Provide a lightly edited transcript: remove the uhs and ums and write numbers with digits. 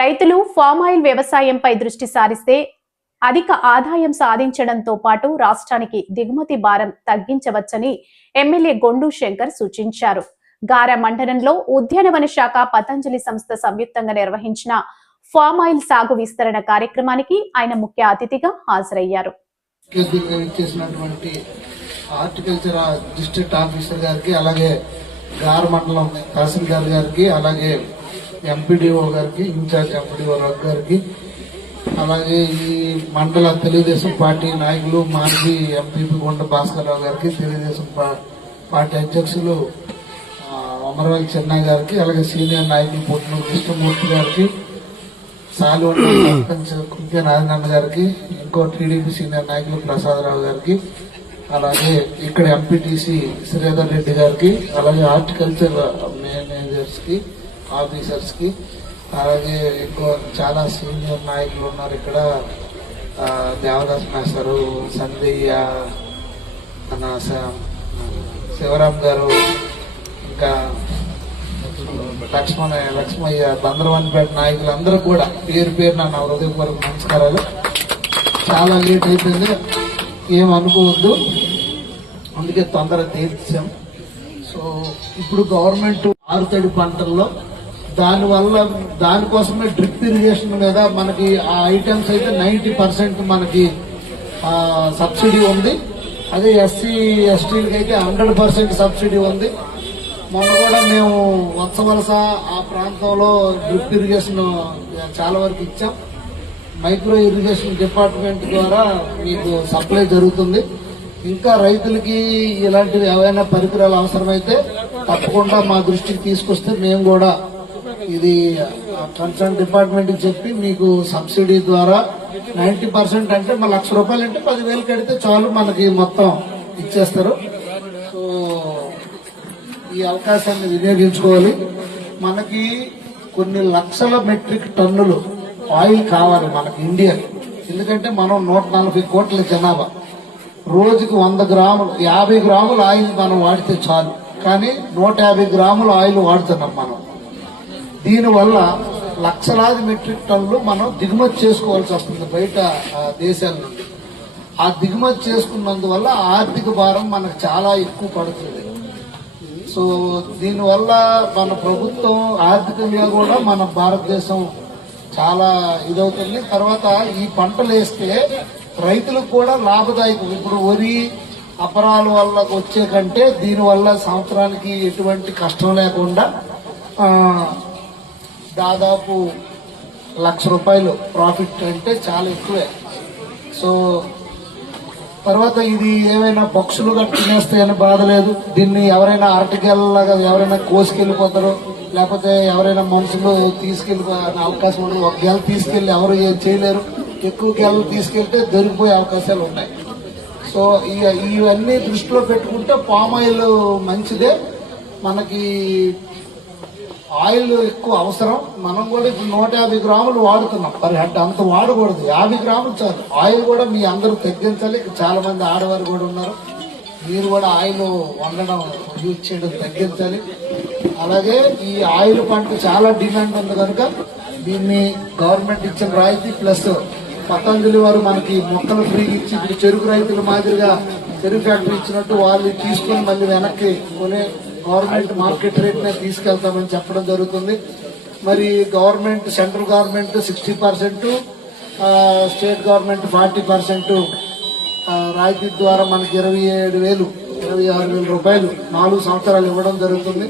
రైతులు palm oil వ్యవసాయంపై దృష్టి సారిస్తే అధిక ఆదాయం సాధించడంతో పాటు రాష్ట్రానికి దిగుమతి భారం తగ్గించవచ్చని ఎమ్మెల్యే గొండు శంకర్ సూచించారు. గార మండలంలో ఉద్యానవన శాఖ పతంజలి సంస్థ సంయుక్తంగా నిర్వహించిన ఫామ్ ఆయిల్ సాగు విస్తరణ కార్యక్రమానికి ఆయన ముఖ్య అతిథిగా హాజరయ్యారు. హార్టికల్చర్ డిస్ట్రిక్ట్ ఆఫీసర్ గారికి, అలాగే గార మండలం తహసీల్దార్ గారికి, అలాగే ఎంపీడీఓ గారికి, ఇన్ఛార్జ్ ఎంపీడీఓ గారికి, అలాగే ఈ మండల తెలుగుదేశం పార్టీ నాయకులు మాజీ ఎంపీపీ కొండ భాస్కర్రావు గారికి, తెలుగుదేశం పార్టీ అధ్యక్షులు అమరవల్లి చెన్నై గారికి, అలాగే సీనియర్ నాయకులు పుట్టినూరు కృష్ణమూర్తి గారికి, సాలువండ సర్పంచ్ కుంకే నారాయణ గారికి, ఇంకో టీడీపీ సీనియర్ నాయకులు ప్రసాదరావు గారికి, అలాగే ఇక్కడ ఎంపీటీసీ శ్రీధర్ రెడ్డి గారికి, అలాగే హార్టికల్చర్ మేనేజర్స్ కి, ఆఫీసర్స్ కి, అలాగే ఇంకో చాలా సీనియర్ నాయకులు ఉన్నారు ఇక్కడ. దేవదాస్ మాస్టరు, సంజయ్య, శివరాం గారు, ఇంకా లక్ష్మయ్య, బందరవన్పేట నాయకులు అందరూ కూడా పేరు పేరు నా హృదయపూర్వక నమస్కారాలు. చాలా లేట్ అయిపోయింది, ఏమనుకోవద్దు, అందుకే తొందర తీర్చాం. సో ఇప్పుడు గవర్నమెంట్ ఆరుతడి పంటల్లో దానికోసమే డ్రిప్ ఇరిగేషన్ మీద మనకి ఆ ఐటమ్స్ అయితే 90% మనకి సబ్సిడీ ఉంది. అదే ఎస్సీ ఎస్టీలకి అయితే 100% సబ్సిడీ ఉంది. మొన్న కూడా మేము వత్సవలస ఆ ప్రాంతంలో డ్రిప్ ఇరిగేషన్ చాలా వరకు ఇచ్చాం. మైక్రో ఇరిగేషన్ డిపార్ట్మెంట్ ద్వారా మీకు సప్లై జరుగుతుంది. ఇంకా రైతులకి ఇలాంటివి ఏవైనా పరికరాలు అవసరమైతే తప్పకుండా మా దృష్టికి తీసుకొస్తే మేము కూడా ఇది కన్సర్న్ డిపార్ట్మెంట్ కి చెప్పి మీకు సబ్సిడీ ద్వారా 90% అంటే మన ₹1,00,000 అంటే 10,000 కడితే చాలు, మనకి మొత్తం ఇచ్చేస్తారు. సో ఈ అవకాశాన్ని వినియోగించుకోవాలి. మనకి కొన్ని లక్షల మెట్రిక్ టన్నులు ఆయిల్ కావాలి మనకి ఇండియా. ఎందుకంటే మనం 140 కోట్ల జనాభా, రోజుకి 100 గ్రాములు 50 గ్రాముల ఆయిల్ మనం వాడితే చాలు, కానీ 150 గ్రాముల ఆయిల్ వాడుతున్నాం మనం. దీనివల్ల లక్షలాది మెట్రిక్ టన్నులు మనం దిగుమతి చేసుకోవాల్సి వస్తుంది బయట దేశాల నుండి. ఆ దిగుమతి చేసుకున్నందువల్ల ఆర్థిక భారం మనకు చాలా ఎక్కువ పడుతుంది. సో దీనివల్ల మన ప్రభుత్వం ఆర్థికంగా కూడా మన భారతదేశం చాలా ఇదవుతుంది. తర్వాత ఈ పంటలు వేస్తే రైతులకు కూడా లాభదాయకం. ఇప్పుడు వరి అపరాల వల్ల వచ్చే కంటే దీనివల్ల సంవత్సరానికి ఎటువంటి కష్టం లేకుండా దాదాపు ₹1,00,000 ప్రాఫిట్ అంటే చాలా ఎక్కువే. సో తర్వాత ఇది ఏమైనా పక్షులు తినేస్తాయని బాధ లేదు. దీన్ని ఎవరైనా అరటికెళ్ళలాగా ఎవరైనా కోసుకెళ్లిపోతారు, లేకపోతే ఎవరైనా మనుషులు తీసుకెళ్లిపోయే అవకాశం ఉండదు. ఒక గెల తీసుకెళ్లి ఎవరు ఏం చేయలేరు. ఎక్కువ గెలలు తీసుకెళ్తే దొరికిపోయే అవకాశాలు ఉన్నాయి. సో ఇవన్నీ దృష్టిలో పెట్టుకుంటే పామ్ ఆయిల్ మంచిదే. మనకి ఆయిల్ ఎక్కువ అవసరం. మనం కూడా ఇప్పుడు 150 గ్రాములు వాడుతున్నాం పర్ హెడ్, అంత వాడకూడదు, 50 గ్రాములు చాలు. ఆయిల్ కూడా మీ అందరూ తగ్గించాలి. చాలా మంది ఆడవారు కూడా ఉన్నారు, మీరు కూడా ఆయిల్ వండడం యూజ్ చేయడం తగ్గించాలి. అలాగే ఈ ఆయిల్ పంట చాలా డిమాండ్ ఉంది కనుక దీన్ని గవర్నమెంట్ ఇచ్చిన రాయితీ ప్లస్ పతంజలి వారు మనకి మొక్కలు ఫ్రీగా ఇచ్చి, ఇప్పుడు చెరుకు రైతుల మాదిరిగా చెరుకు ఫ్యాక్టరీ ఇచ్చినట్టు వాళ్ళు తీసుకుని మళ్ళీ వెనక్కి కొనే గవర్నమెంట్ మార్కెట్ రేట్ నే తీసుకెళ్తామని చెప్పడం జరుగుతుంది. మరి government, central government 60%, state government 40% రాయితీ ద్వారా మనకి 26,000 రూపాయలు 4 సంవత్సరాలు ఇవ్వడం జరుగుతుంది.